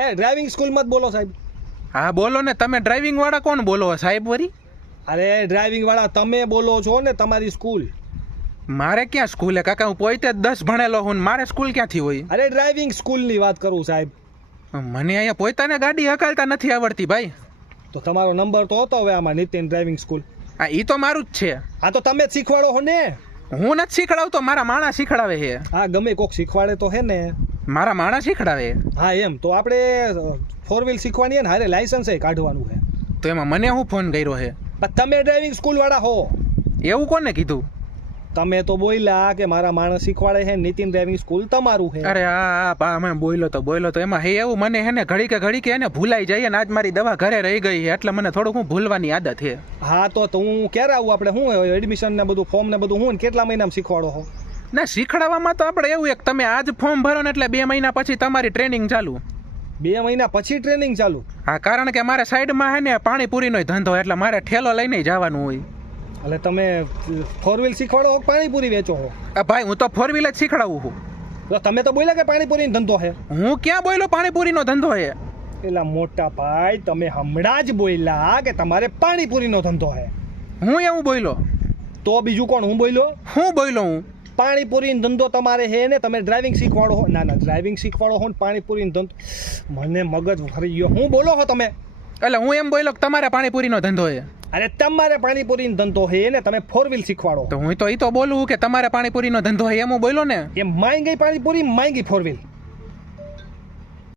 હે ડ્રાઇવિંગ સ્કૂલમાં જ બોલો સાહેબ? હા બોલો ને, તમે ડ્રાઇવિંગ વાળા કોણ બોલો સાહેબ વરી? અરે ડ્રાઇવિંગ વાળા તમે બોલો છો ને, તમારી સ્કૂલ. મારે ક્યાં સ્કૂલે કાકા, હું પોતે જ 10 ભણેલો હું ને મારે સ્કૂલ ક્યાંથી હોય? અરે ડ્રાઇવિંગ સ્કૂલની વાત કરું સાહેબ. મને અહીંયા પોતાને ગાડી હકાલતા નથી આવડતી ભાઈ. તો તમારો નંબર તો હતો હવે આમાં, નીતિન ડ્રાઇવિંગ સ્કૂલ. હા ઈ તો મારું જ છે. હા તો તમે જ શીખવાડો હો ને. હું નથી શીખડાવતો, મારા માણસ શીખડાવે છે. હા ગમે કોક શીખવાડે તો હે ને. મારા માણસ શીખડાવે. હા એમ તો આપણે 4 વ્હીલ શીખવાની છે ને, હારે લાયસન્સ કાઢવાનું છે. તો એમાં મને હું ફોન કર્યો છે? પણ તમે ડ્રાઇવિંગ સ્કૂલ વાળા હો. એવું કોને કીધું? તમે તો બોલ્યા કે મારા માણસ શીખવાડે છે, નીતિન ડ્રાઇવિંગ સ્કૂલ તમારું છે. અરે હા પા અમે બોલ્યો તો એમાં હે એવું મને હે ને ઘડી કે એને ભૂલાઈ જાય ને, આજ મારી દવા ઘરે રહી ગઈ છે એટલે મને થોડુંક હું ભૂલવાની આદત છે. હા તો હું ક્યારે આવું? આપણે શું એડમિશન ને બધું ફોર્મ ને બધું હું કેટલા મહિનામાં શીખવાડો છો? ના શીખડાવવામાં તો આપણે એવું એક તમે આજ ફોર્મ ભરો ને એટલે 2 મહિના પછી તમારી ટ્રેનિંગ ચાલુ. 2 મહિના પછી ટ્રેનિંગ ચાલુ? હા કારણ કે મારે સાઈડમાં હે ને પાણીપુરીનો ધંધો એટલે મારે ઠેલો લઈને જવાનું હોય. એટલે તમે 4 વ્હીલ શીખવાડો હો પાણીપુરી વેચો હો? ભાઈ હું તો 4 વ્હીલ જ શીખડાવું છું. તો તમે તો બોલ્યા કે પાણીપુરીનો ધંધો છે. હું ક્યાં બોલ્યો પાણીપુરીનો ધંધો છે? એલા મોટા ભાઈ તમે હમણાં જ બોલ્યા કે તમારે પાણીપુરીનો ધંધો છે. હું એવું બોલ્યો? તો બીજું કોણ? હું બોલ્યો? હું બોલ્યો? હું પાણીપુરીનો ધંધો તમારે હે ને, તમે ડ્રાઇવિંગ શીખવાડો હો? ના ડ્રાઇવિંગ શીખવાડો હો ને પાણીપુરીનો ધંધો, મને મગજ ફરી ગયો. હું બોલો છો તમે? એટલે હું એમ બોલ્યો કે તમારે પાણીપુરીનો ધંધો છે. અરે તમારે પાણીપુરીનો ધંધો હે ને, તમે 4 વ્હીલ શીખવાડો. તો હું તો બોલું કે તમારે પાણીપુરીનો ધંધો હે એમ હું બોલ્યો ને. એ માંગી પાણીપુરી, માંગી 4 વ્હીલ.